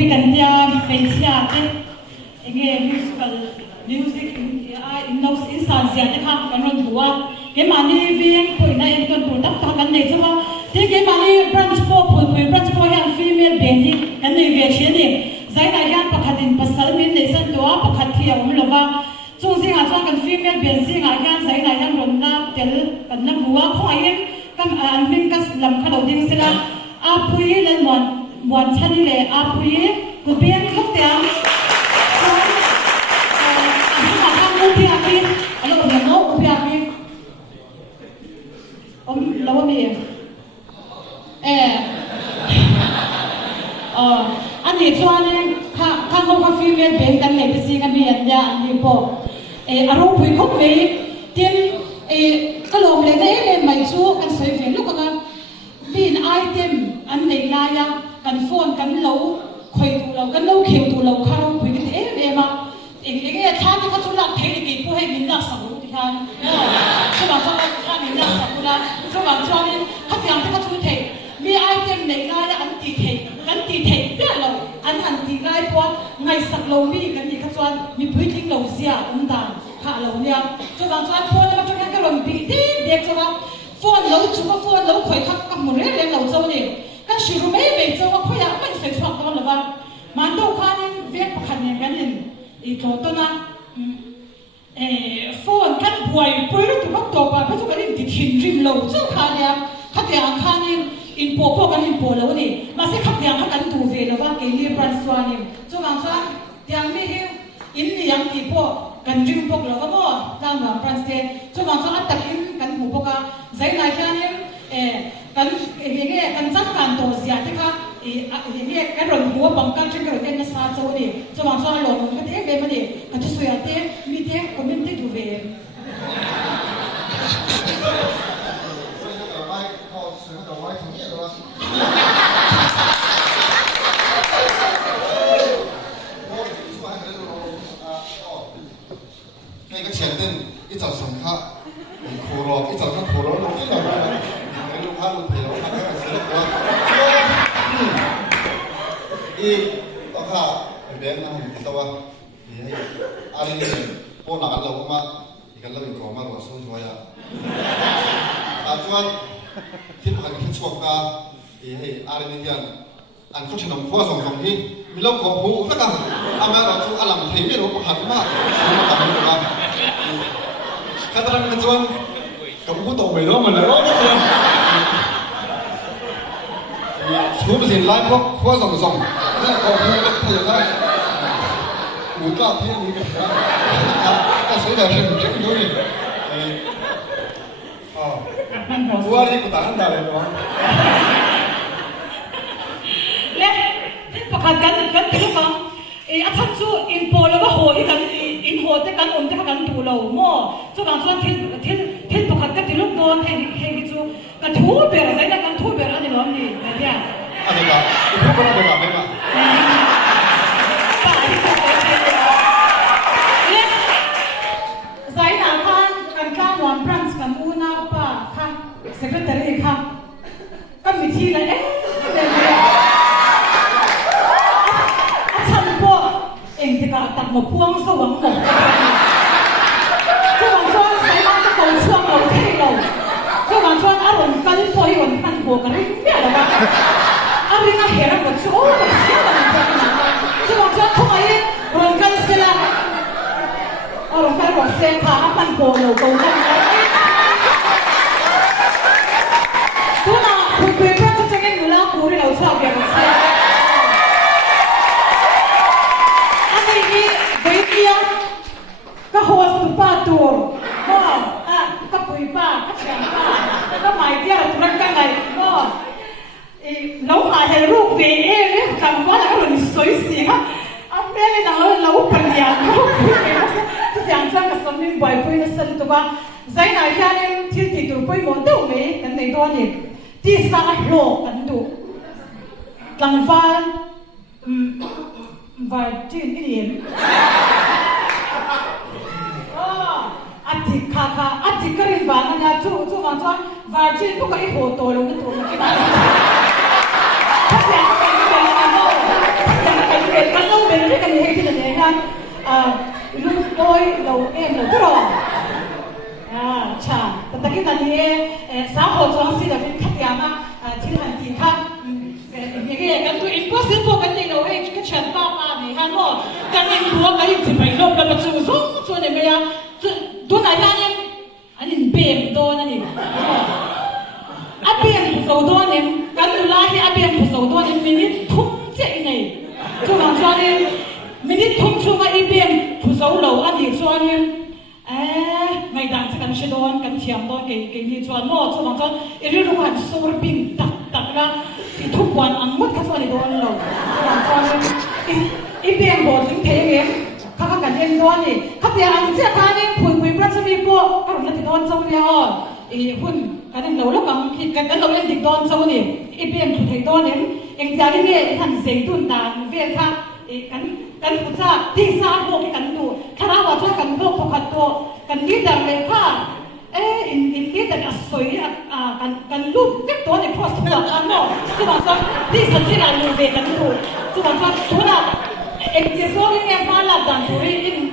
คุยกันเดียวเป็นเชียร์เงี้ยmusic in those instances นะคะกันรอนหัวเกมันนี่วิ่งคุยในอินเทอร์เน็ตตักกันเนี่ยใช่ไหมที่เกมันนี่ branch โปคุย branch โปยัง female เบนนี่กันนี่เวียเชียนี่ใจไหนยังประคัดินภาษามินในสันตัวประคัดเที่ยวมันหรอว่าช่วงสิ่งอาจจะกัน female เบนสิ่งอาจจะใจไหนยังรอนน้ำเจลกันน้ำหัวคอยกันอันมินก็ลำขนมดิ้งสิละอาพุยเล่นวันชันนี่เลยอาพุยกูเบี้ยลูกเตียงubi aqui, olha o meu nome, ubi aqui. Lá o meu. Anh đi cho anh khang không có phim miền biểnกันเลยไปซีกันเมียนยาอันนี้พออารมณ์ผู้คนมีเตรียมกระโหลกเลยได้เลยไม่สู้กันสวยเฟียนลูกกันบินไอเทมอันไหนลายกันฟ้อนกันเล่าคุยดูเรากันเล่าเขียวดูเราข้าวคุยกันเอ็มมา이게 차도 가출라 되게 포해 민낯사고 디한 저만 차 민낯사고라 저만 저는 학교한테 가출 돼 미 아이템 내가 안티테 별로 안 안티가 뭐 ngay sắc lâu mi cái gì các bạn mi bưởi kinh lâu xia dan hạ lâu nha cho bạn phone mà cho cái lòng bị đẹp cho bạn phone lâu chú có phone lâu khỏe khắc cầm một cái lên lâu châu này cái sử dụng mấy về châu có khỏe mình sẽ chọn con là bạn mà đâu khăn viết một khăn này cái này itu na phone kan buai pui tu kak to pa betul kan di thin lo chu khania khanin in po kan in po lo ni ma se khatyang kan tu ve lo wa ke ni brand swani chu wang chuan tiang mi hi in ni yang ti po kan rim pok lo ka mo lang ma brand se chu wang chuan atak in kan hu poka zai na hianin kan chak kan to zia te kha cái rừng của bằng căn trên cái rừng cái sa châu này cho bằng cho lộn cái thế về mà này cái thứ sửa thế mi thế còn mình thế đủ về cái chuyện tên ít giờ sống khác khổ rồi ít giờ khác khổ rồi lúc đấy là cái lúc hát lúc thì nó hát cái sự đóตอนข้าเบี้ยนะที่ตัวนี่อะไรนี่พวกนักเรามาอีกแล้วอีกคนมาว่าสู้ช่วยจวนที่ผ่านที่ช่วงก้าอะไรนี่ยันอันเขาชนะขั้วสองที่มีลูกของผู้สักกันอามาเราชูอลัมเทมีเราหันมาสู้มาทำอะไรข้าตอนนั้นจวนกับผู้โตไปแล้วมันเลยชูไปสิไล่พวกขั้วสองนี่ก็พูดพูดได้หมูกรอบที่นี่ก็แต่สุดท้ายเป็นเจ้าหนุ่ยบัวนี่ก็ต่างกันเลยเนาะเล่ที่ประกาศกันที่ลูกกันอาจารย์ชูอินโพลว่าโหยกันอินโหดแต่กันแต่กันดูเราโม่ชูบางส่วนที่ประกาศกันที่ลูกโดนให้ชูกันทูเบอร์อะไรนะกันทูเบอร์อะไรล้อมนี่เนี่ยอะไรกันอีกคนละแบบไหมมาใจหนาข้างกันข้างวันพรันส์กันอูน่าป่าข้างเซกเรตรีข้างก็มีที่เลยอาจารย์บอกเองที่กาตัดหมดพวงสว่างหมดช่วงช่วงใส่บ้านก็ต้องช่วงเราเท่เราช่วงช่วงอารมณ์กันพออยู่กันหัวกันเนี่ยหรอวะอะไรนะเห็นแล้วก็โอ้ยเที่ยวกันช่วงช่วงทำไมรวมกันเสียorang kan rasa kapan boleh kau kan? Tu nak kuih kan macam ni mula kuih lau sah biar rasa. Apa ini baiknya kau host tu patur, kau kuih pa, kau siapa, kau mai dia tu nak kan lagi, lau ada rup ni, kamu mana kau ni soi sih kan? Apa ni nak lau panjang kauอย่างเช่นกับสมิงบ่อยปุ้ยนั่นสิตัวใจไหนแค่นี้ที่ติดตัวปุ้ยมองดูไหมกันในตัวนี้ที่สร้างโลกกันดูหลังฟ้าจีนนี่อันที่ข้าอันที่กระดิ่งบ้านนั่นจู่วันจวนจีนพวกไอ้โหตัวลงนั่นตัวมันกี่บาทถ้าเสียงเป็นยังไงบ้าง kan lo be ni kan he ti ne na lu boy lo em lo tro cha ta ki ta ni sa ho chong si da bin khat ya ma thi han ti kha ni ge kan tu impossible kan ni lo he ka chat pa ma ni han mo kan ni lu ka yin ti bai lo ka chu zo ne me ya tu na ya ni ani bem do na ni abian so do ne kan lu la hi abian so do ne minute thum che nei chu ma cho ni minute thum chu ma abian thu so lo ani cho ni ngày đang sẽ cần sẽ đón cần thiam đón cái như chuan mò cho bằng cho iri lu han sor pin tak ra thì thúc quan ăn mất các loại đón lâu cho bằng cho i biang bộ tính thế nghe các cần em đón đi các nhà ăn sẽ ta nên phun bát sami po các bạn thì đón xong rồi i hun cái này lâu lắm càng khi cái lâu lên định đón xong đi i biang thì thấy đón em gia đình này thành dễ tuân tàn về khác kan pucha ti sa ho ki kan tu khara wa cha kan ho ko khat to kan ni dar le kha in ki da asoi kan lu tek to ne cross to kan no chu ba sa ti sa ti la lu ve kan tu chu ba sa tu na ek je so ni ma la dan tu ri in